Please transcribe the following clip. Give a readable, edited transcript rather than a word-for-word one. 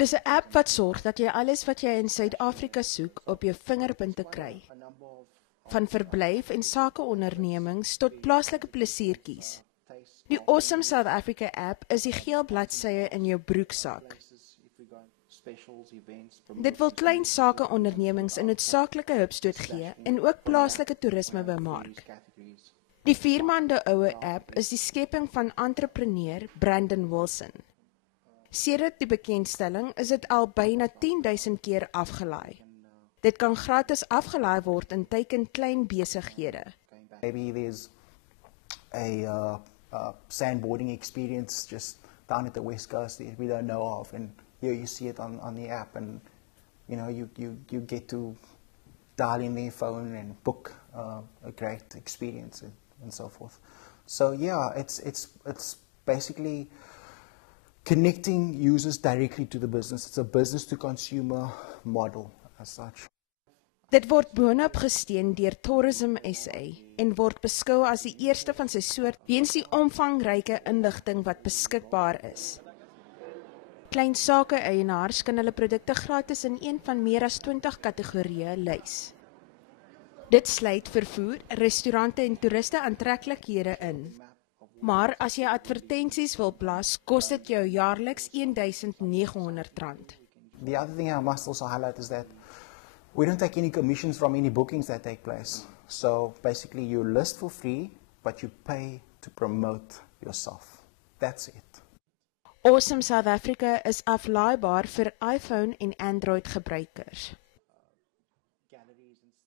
Dis 'n app wat sorg dat jy alles wat jy in Suid-Afrika soek op jou vingerpunte kry. Van verblyf en sakeondernemings tot plaaslike plesiertjies. Die Awesome South Africa app is die geel bladsye in jou broeksak. Dit wil klein sakeondernemings 'n noodsaaklike hupstoot gee en ook plaaslike toerisme bemark. Die 4 maande oue app is die skepping van entrepreneur Brandon Wilson. Sedert die bekendstelling is dit al byna 10,000 keer afgelaai. Dit kan gratis afgelaai word in teiken klein besighede. Maybe there's a sandboarding experience just down at the West Coast that we don't know of, and here you see it on the app, and you get to dial in their phone and book a great experience and so forth. So yeah, it's basically connecting users directly to the business. It's a business to consumer model as such. Dit word boonop gesteun deur Tourism SA en word beskou as die eerste van sy soort weens die omvangryke inligting wat beskikbaar is. Klein sake-eienaars kan hulle produkte gratis in een van meer as 20 kategorieë lys. Dit sluit vervoer, restaurante en toeriste aantreklikhede in. Maar as jy advertensies wil plaas, kos dit jou jaarliks R1,900. The other thing I must also highlight is that we don't take any commissions from any bookings that take place. So basically you list for free, but you pay to promote yourself. That's it. Awesome South Africa is aflaaibaar vir iPhone en Android gebruikers.